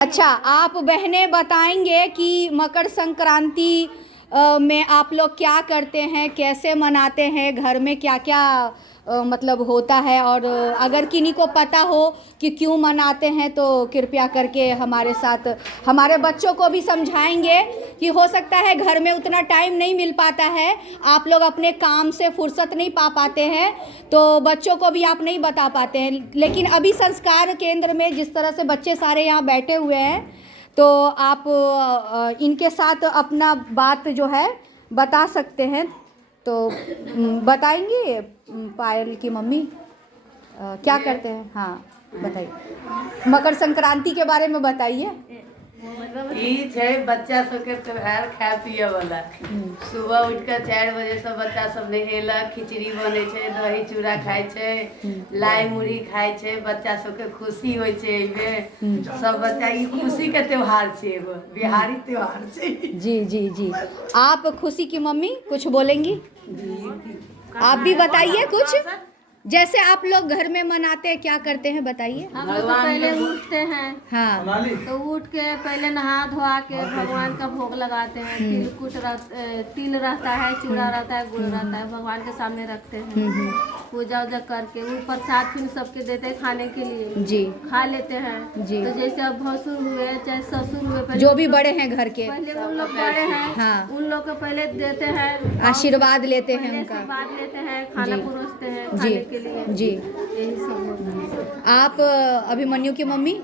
अच्छा, आप बहनें बताएंगे कि मकर संक्रांति में आप लोग क्या करते हैं, कैसे मनाते हैं, घर में क्या क्या मतलब होता है, और अगर किन्हीं को पता हो कि क्यों मनाते हैं तो कृपया करके हमारे साथ, हमारे बच्चों को भी समझाएंगे कि हो सकता है घर में उतना टाइम नहीं मिल पाता है, आप लोग अपने काम से फुर्सत नहीं पा पाते हैं, तो बच्चों को भी आप नहीं बता पाते हैं। लेकिन अभी संस्कार केंद्र में जिस तरह से बच्चे सारे यहाँ बैठे हुए हैं, तो आप इनके साथ अपना बात जो है बता सकते हैं। तो बताएंगे पायल की मम्मी क्या करते हैं? हाँ बताइए, मकर संक्रांति के बारे में बताइए। ई छै बच्चा सबके त्योहार खाए पिए वाला। सुबह उठ कर 4 बजे सब बच्चा सब नहेलक, खिचड़ी बने छै, दही चूड़ा खाए छै, लाई मुरही खाए छै, बच्चा सबके खुशी होइ छै। एहिमे सब बच्चा ई खुशी के त्योहार छै, एगो बिहारी त्योहार छै। जी जी जी, आप खुशी की मम्मी कुछ बोलेंगी? आप भी बताइए कुछ, जैसे आप लोग घर में मनाते हैं, क्या करते हैं बताइए। हम लोग तो पहले उठते हैं, हाँ तो उठ के पहले नहा धोआ के भगवान का भोग लगाते हैं। तिल रहता है, चूड़ा रहता है, गुड़ रहता है, भगवान के सामने रखते हैं। पूजा उजा करके वो प्रसाद फिर सबके देते हैं खाने के लिए, जी खा लेते हैं जी। तो जैसे अब भसुर हुए चाहे ससुर हुए, पहले जो भी बड़े हैं घर के, पहले उन लोग बड़े हैं, हाँ, उन लोग को पहले देते हैं, आशीर्वाद लेते हैं पहले उनका। आशीर्वाद लेते हैं, खाना जी। परोसते हैं जी खाने के लिए। जी। यही सब होता है। आप अभिमन्यु की मम्मी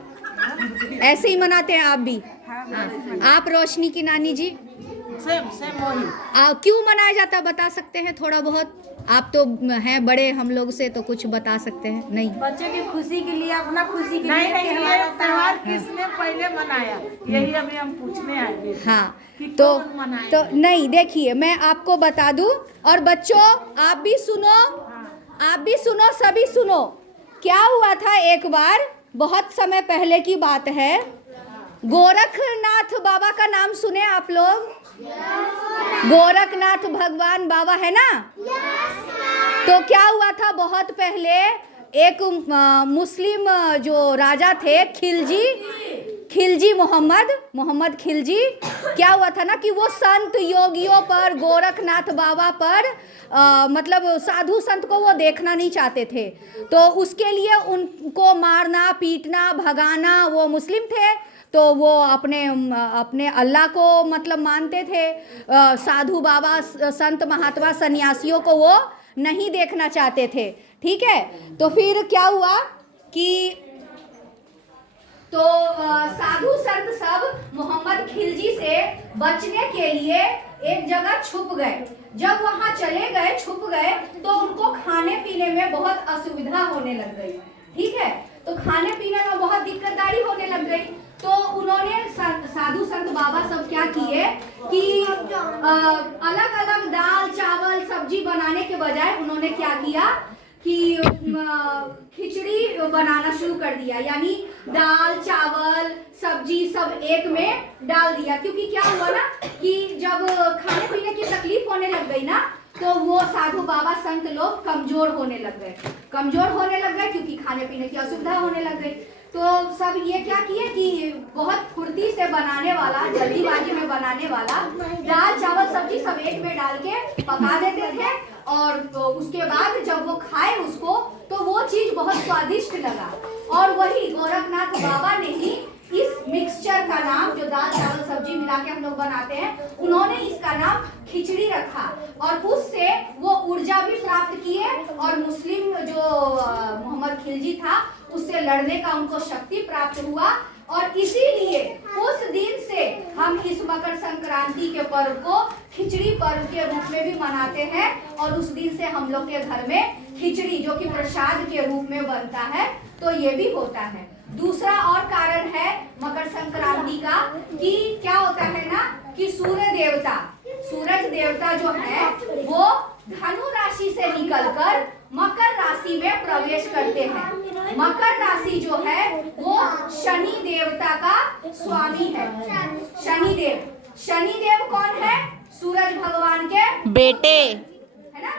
ऐसे ही मनाते हैं आप भी? हाँ। आप रोशनी की नानी जी सेम वही। क्यों मनाया जाता है बता सकते हैं थोड़ा बहुत? आप तो हैं बड़े हम लोग से, तो कुछ बता सकते हैं? नहीं, बच्चे की खुशी के लिए, अपना खुशी के नहीं लिए नहीं, त्योहार ये होता त्योहार है। किसने पहले मनाया, यही अभी हम पूछने आए थे। हाँ कि तो कौन मनाए? तो नहीं, देखिए मैं आपको बता दूं, और बच्चों आप भी सुनो, आप भी सुनो, सभी सुनो। क्या हुआ था, एक बार बहुत समय पहले की बात है, गोरखनाथ बाबा का नाम सुने आप लोग? गोरखनाथ भगवान बाबा है ना? तो क्या हुआ था, बहुत पहले एक मुस्लिम जो राजा थे, खिलजी मोहम्मद खिलजी, क्या हुआ था ना कि वो संत योगियों पर, गोरखनाथ बाबा पर मतलब साधु संत को वो देखना नहीं चाहते थे, तो उसके लिए उनको मारना पीटना भगाना, वो मुस्लिम थे तो वो अपने अल्लाह को मतलब मानते थे, साधु बाबा संत महात्मा सन्यासियों को वो नहीं देखना चाहते थे। ठीक है, तो फिर क्या हुआ कि तो साधु संत सब मोहम्मद खिलजी से बचने के लिए एक जगह छुप गए। जब वहां चले गए, छुप गए, तो उनको खाने पीने में बहुत असुविधा होने लग गई। ठीक है, तो खाने पीने में बहुत दिक्कतदारी होने लग गई, तो उन्होंने साधु संत बाबा सब क्या किए कि अलग अलग दाल चावल सब्जी बनाने के बजाय उन्होंने क्या किया कि खिचड़ी बनाना शुरू कर दिया, यानी दाल चावल सब्जी सब एक में डाल दिया। क्योंकि क्या हुआ ना कि जब खाने पीने की तकलीफ होने लग गई ना, तो वो साधु बाबा संत लोग कमजोर होने लग गए क्योंकि खाने पीने की असुविधा होने लग गई। तो सब ये क्या किए कि बहुत फुर्ती से बनाने वाला, जल्दीबाजी में बनाने वाला दाल चावल सब्जी सब एक में डाल के पका देते थे, और तो उसके बाद जब वो खाए उसको, तो वो चीज बहुत स्वादिष्ट लगा, और वही गोरखनाथ बाबा ने ही इस मिक्सचर का नाम, जो दाल चावल सब्जी मिला के हम लोग बनाते हैं, उन्होंने इसका नाम खिचड़ी रखा, और उससे वो ऊर्जा भी प्राप्त किए, और मुस्लिम जो मोहम्मद खिलजी था उससे लड़ने का उनको शक्ति प्राप्त हुआ। और इसीलिए उस दिन से हम इस मकर संक्रांति के पर्व को खिचड़ी पर्व के रूप में भी मनाते हैं, और उस दिन से हम लोग के घर में खिचड़ी जो कि प्रसाद के रूप में बनता है, तो ये भी होता है। दूसरा और कारण है मकर संक्रांति का कि क्या होता है ना कि सूरज देवता जो है वो धनु राशि से निकलकर मकर राशि में प्रवेश करते हैं। मकर राशि जो है वो शनि देवता का स्वामी है। शनिदेव कौन है? सूरज भगवान के बेटे है ना,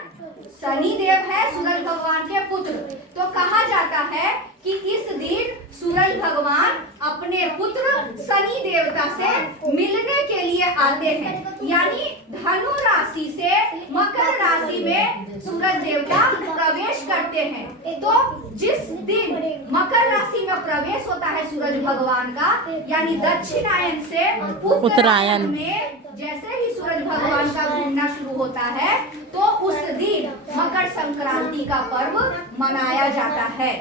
शनिदेव है सूरज भगवान के पुत्र। तो कहा जाता है कि इस दिन सूरज भगवान अपने पुत्र शनि देवता से मिलने के लिए आते हैं। यानी धनु राशि से मकर राशि में सूरज देवता प्रवेश करते हैं। तो जिस दिन मकर राशि में प्रवेश होता है सूरज भगवान का, यानी दक्षिणायन से उत्तरायण में जैसे ही सूरज भगवान का घूमना शुरू होता है, तो उस दिन मकर संक्रांति का पर्व मनाया जाता है।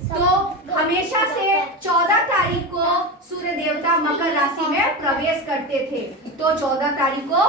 तो हमेशा से 14 तारीख को सूर्य देवता मकर राशि में प्रवेश करते थे, तो 14 तारीख को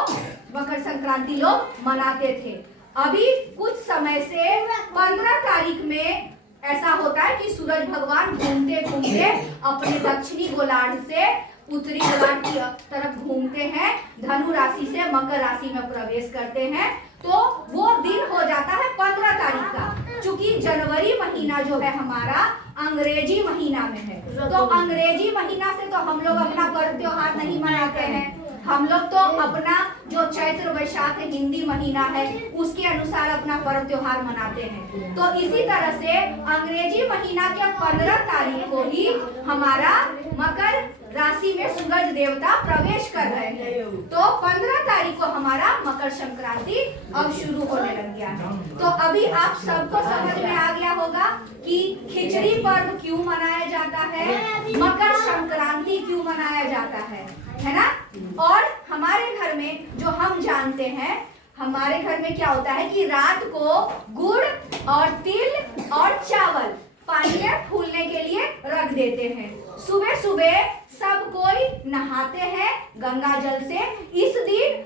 मकर संक्रांति लोग मनाते थे। अभी कुछ समय से 15 तारीख में ऐसा होता है कि सूरज भगवान घूमते घूमते अपने दक्षिणी गोलार्ध से उत्तरी गोलार्ध की तरफ घूमते हैं, धनु राशि से मकर राशि में प्रवेश करते हैं। तो वो दिन हो जाता है 15 तारीख का। चूंकि जनवरी महीना जो है हमारा अंग्रेजी महीना में है, तो अंग्रेजी महीना से तो हम लोग अपना पर्व त्योहार नहीं मनाते हैं। हम लोग तो अपना जो चैत्र वैशाख हिंदी महीना है उसके अनुसार अपना पर्व त्योहार मनाते हैं। तो इसी तरह से अंग्रेजी महीना के 15 तारीख को ही हमारा मकर राशि में सूरज देवता प्रवेश कर रहे हैं। तो 15 तारीख को हमारा मकर संक्रांति अब शुरू होने लग गया है। तो अभी आप सबको समझ में आ गया होगा कि खिचड़ी पर्व क्यों मनाया जाता है, मकर संक्रांति क्यों मनाया जाता है ना। और हमारे घर में जो हम जानते हैं, हमारे घर में क्या होता है कि रात को गुड़ और तिल और चावल पानी में फूलने के लिए रख देते हैं। सुबह सुबह सब कोई नहाते हैं गंगा जल से। इस दिन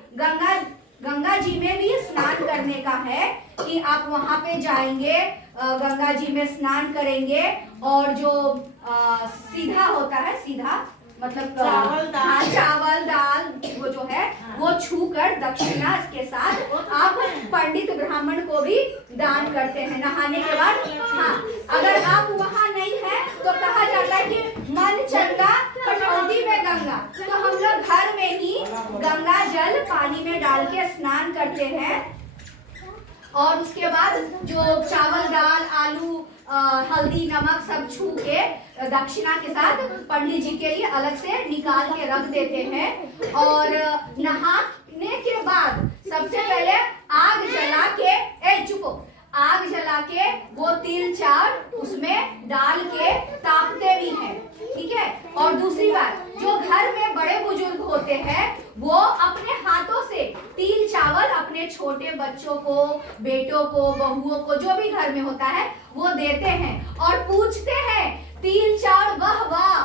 गंगा जी में भी स्नान करने का है कि आप वहां पे जाएंगे, गंगा जी में स्नान करेंगे और जो सीधा होता है, सीधा मतलब चावल दाल वो जो है वो छूकर दक्षिणा के साथ आप पंडित ब्राह्मण को भी दान करते हैं नहाने के बाद। हाँ, अगर आप वहाँ नहीं है तो कहा जाता है कि मन चंगा कटौती में गंगा। तो हम लोग घर में ही गंगा जल पानी में डाल के स्नान करते हैं और उसके बाद जो चावल दाल आलू हल्दी नमक सब छू के दक्षिणा के साथ पंडित जी के लिए अलग से निकाल के रख देते हैं। और नहाने के बाद सबसे पहले आग जला के आग जला के वो तिल चावल उसमें डाल के तापते भी हैं, ठीक है। और दूसरी बात, जो घर में बड़े बुजुर्ग होते हैं वो अपने हाथों से तिल चावल अपने छोटे बच्चों को, बेटों को, बहुओं को, जो भी घर में होता है वो देते हैं और पूछते हैं तिल चावल वाह वाह,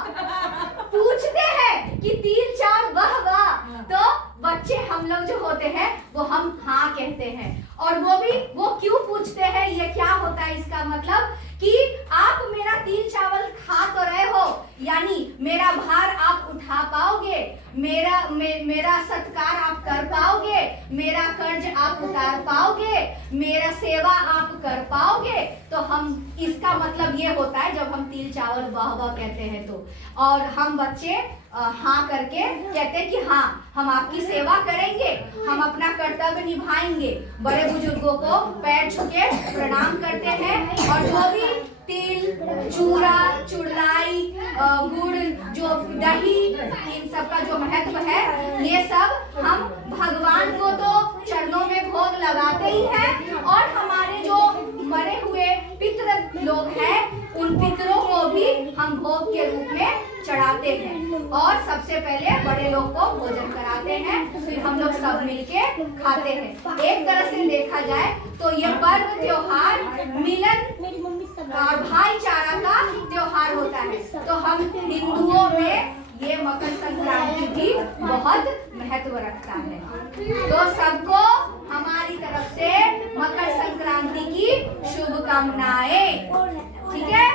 पूछते हैं कि तिल चावल वाह वाह। तो बच्चे हम लोग जो होते हैं वो हम हाँ कहते हैं। और वो क्यों पूछते हैं, ये क्या होता है, इसका मतलब कि आप मेरा तिल चावल खा तो रहे हो, यानी मेरा भार आप उठा पाओगे, मेरा सत्कार आप कर पाओगे, मेरा कर्ज आप उतार पाओगे, मेरा सेवा आप कर पाओगे। तो हम इसका मतलब ये होता है जब हम तिल चावल वाह वाह कहते हैं तो। और हम बच्चे हाँ करके कहते हैं कि हाँ हम आपकी सेवा करेंगे, हम अपना कर्तव्य निभाएंगे। बड़े बुजुर्गों को पैर छू के प्रणाम करते हैं और जो भी तिल चूड़ा चुड़लाई गुड़ जो दही इन सब का जो महत्व है, ये सब हम भगवान को तो चरणों में भोग लगाते ही हैं और हमारे जो मरे हुए पितृ लोग हैं उन पितरों को भी हम भोग के रूप में चढ़ाते हैं। और सबसे पहले बड़े लोग को भोजन कराते हैं, फिर हम लोग सब मिलके खाते हैं। एक तरह से देखा जाए तो ये पर्व त्योहार मिलन और भाईचारा का त्योहार होता है। तो हम हिंदुओं में ये मकर संक्रांति भी बहुत महत्व रखता है। तो सबको हमारी तरफ से मकर संक्रांति की शुभकामनाएं, ठीक है।